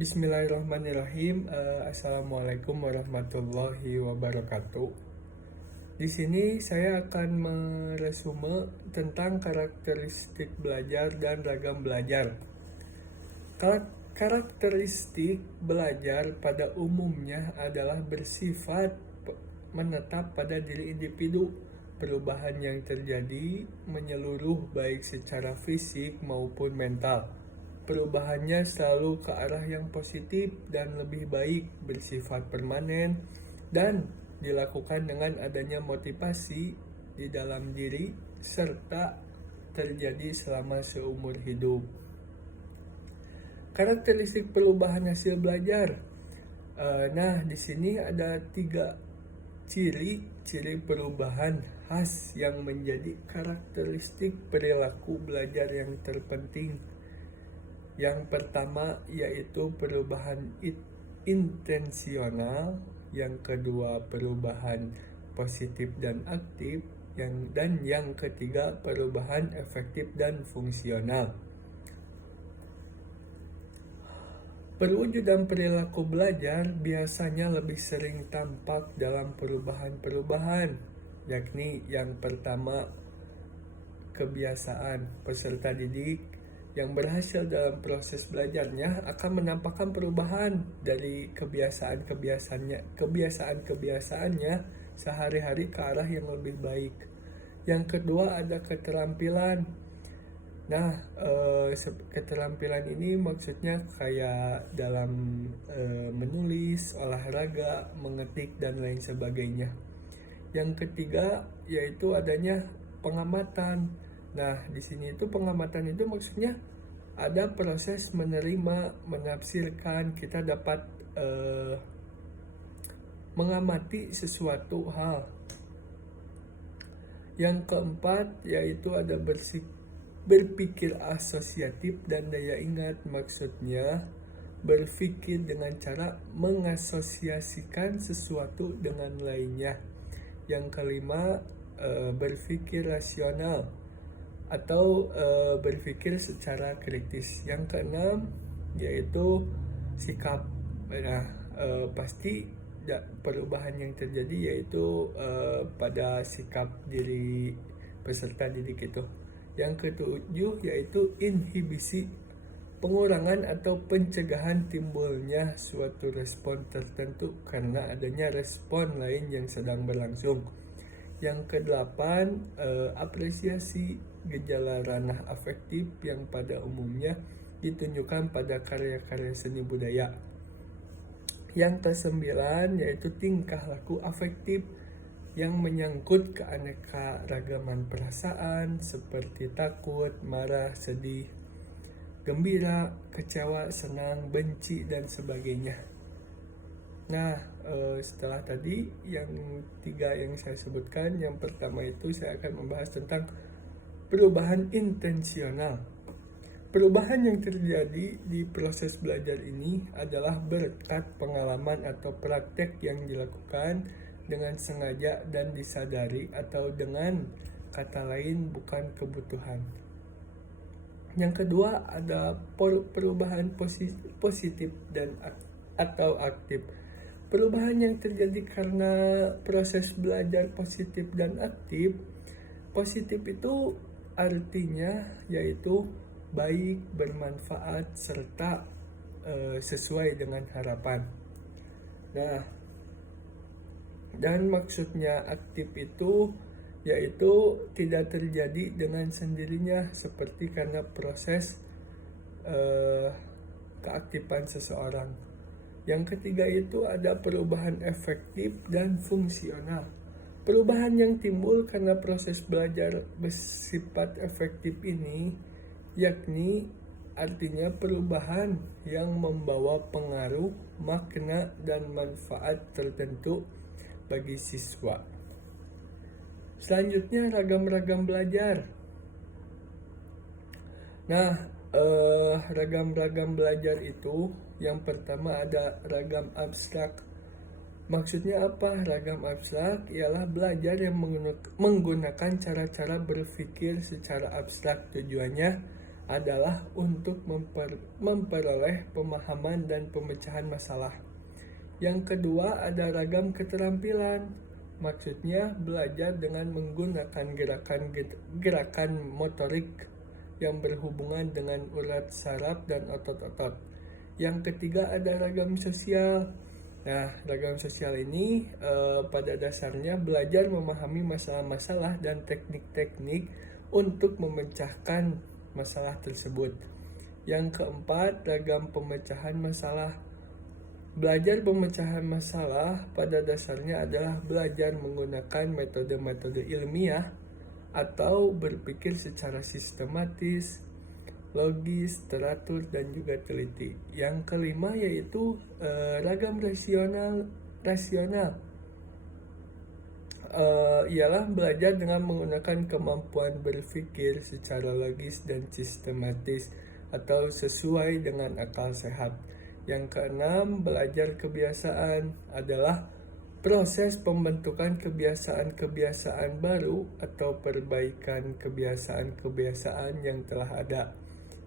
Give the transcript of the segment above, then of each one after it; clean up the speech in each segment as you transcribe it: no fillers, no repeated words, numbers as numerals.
Bismillahirrahmanirrahim. Assalamualaikum warahmatullahi wabarakatuh. Di sini saya akan meresume tentang karakteristik belajar dan ragam belajar. Karakteristik belajar pada umumnya adalah bersifat menetap pada diri individu. Perubahan yang terjadi menyeluruh baik secara fisik maupun mental. Perubahannya selalu ke arah yang positif dan lebih baik, bersifat permanen, dan dilakukan dengan adanya motivasi di dalam diri serta terjadi selama seumur hidup. Karakteristik perubahan hasil belajar. Nah, di sini ada 3 ciri perubahan khas yang menjadi karakteristik perilaku belajar yang terpenting. Yang pertama yaitu perubahan intensional, yang kedua perubahan positif dan aktif, dan yang ketiga perubahan efektif dan fungsional. Perwujudan perilaku belajar biasanya lebih sering tampak dalam perubahan-perubahan, yakni yang pertama kebiasaan. Peserta didik yang berhasil dalam proses belajarnya akan menampakkan perubahan dari kebiasaan-kebiasaannya sehari-hari ke arah yang lebih baik. Yang kedua ada keterampilan. Nah, keterampilan ini maksudnya kayak dalam menulis, olahraga, mengetik, dan lain sebagainya. Yang ketiga yaitu adanya pengamatan. Nah, di sini itu pengamatan itu maksudnya ada proses menerima, menafsirkan, kita dapat mengamati sesuatu hal. Yang keempat yaitu ada berpikir asosiatif dan daya ingat, maksudnya berpikir dengan cara mengasosiasikan sesuatu dengan lainnya. Yang kelima berpikir rasional atau berpikir secara kritis. Yang keenam yaitu sikap. Nah, pasti perubahan yang terjadi yaitu pada sikap diri peserta didik itu. Yang ketujuh yaitu inhibisi, pengurangan atau pencegahan timbulnya suatu respon tertentu karena adanya respon lain yang sedang berlangsung. Yang kedelapan apresiasi, gejala ranah afektif yang pada umumnya ditunjukkan pada karya-karya seni budaya. Yang kesembilan yaitu tingkah laku afektif yang menyangkut keanekaragaman perasaan seperti takut, marah, sedih, gembira, kecewa, senang, benci, dan sebagainya. Nah, setelah tadi yang 3 yang saya sebutkan, yang pertama itu saya akan membahas tentang perubahan intensional. Perubahan yang terjadi di proses belajar ini adalah berkat pengalaman atau praktek yang dilakukan dengan sengaja dan disadari, atau dengan kata lain bukan kebutuhan. Yang kedua ada perubahan positif dan atau aktif. Perubahan yang terjadi karena proses belajar positif dan aktif. Positif itu artinya yaitu baik, bermanfaat, serta sesuai dengan harapan. Nah, dan maksudnya aktif itu yaitu tidak terjadi dengan sendirinya, seperti karena proses keaktifan seseorang. Yang ketiga itu ada perubahan efektif dan fungsional. Perubahan yang timbul karena proses belajar bersifat efektif ini yakni artinya perubahan yang membawa pengaruh, makna, dan manfaat tertentu bagi siswa. Selanjutnya ragam-ragam belajar. Nah, ragam-ragam belajar itu yang pertama ada ragam abstrak. Maksudnya apa? Ragam abstrak ialah belajar yang menggunakan cara-cara berpikir secara abstrak. Tujuannya adalah untuk memperoleh pemahaman dan pemecahan masalah. Yang kedua ada ragam keterampilan. Maksudnya belajar dengan menggunakan gerakan motorik yang berhubungan dengan urat saraf dan otot-otot. Yang ketiga ada ragam sosial. Nah, ragam sosial ini pada dasarnya belajar memahami masalah-masalah dan teknik-teknik untuk memecahkan masalah tersebut. Yang keempat, ragam pemecahan masalah. Belajar pemecahan masalah pada dasarnya adalah belajar menggunakan metode-metode ilmiah atau berpikir secara sistematis, logis, teratur, dan juga teliti. Yang kelima yaitu ragam rasional. Ialah belajar dengan menggunakan kemampuan berpikir secara logis dan sistematis atau sesuai dengan akal sehat. Yang keenam, belajar kebiasaan adalah proses pembentukan kebiasaan-kebiasaan baru atau perbaikan kebiasaan-kebiasaan yang telah ada.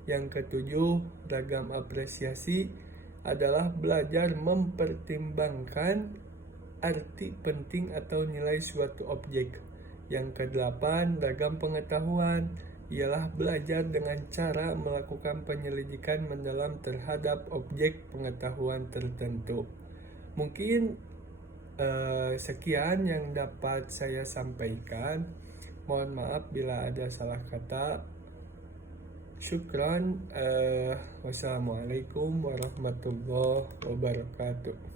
Yang ketujuh, ragam apresiasi adalah belajar mempertimbangkan arti penting atau nilai suatu objek. Yang kedelapan, ragam pengetahuan ialah belajar dengan cara melakukan penyelidikan mendalam terhadap objek pengetahuan tertentu. Mungkin sekian yang dapat saya sampaikan. Mohon maaf bila ada salah kata. Syukran. Wassalamualaikum warahmatullahi wabarakatuh.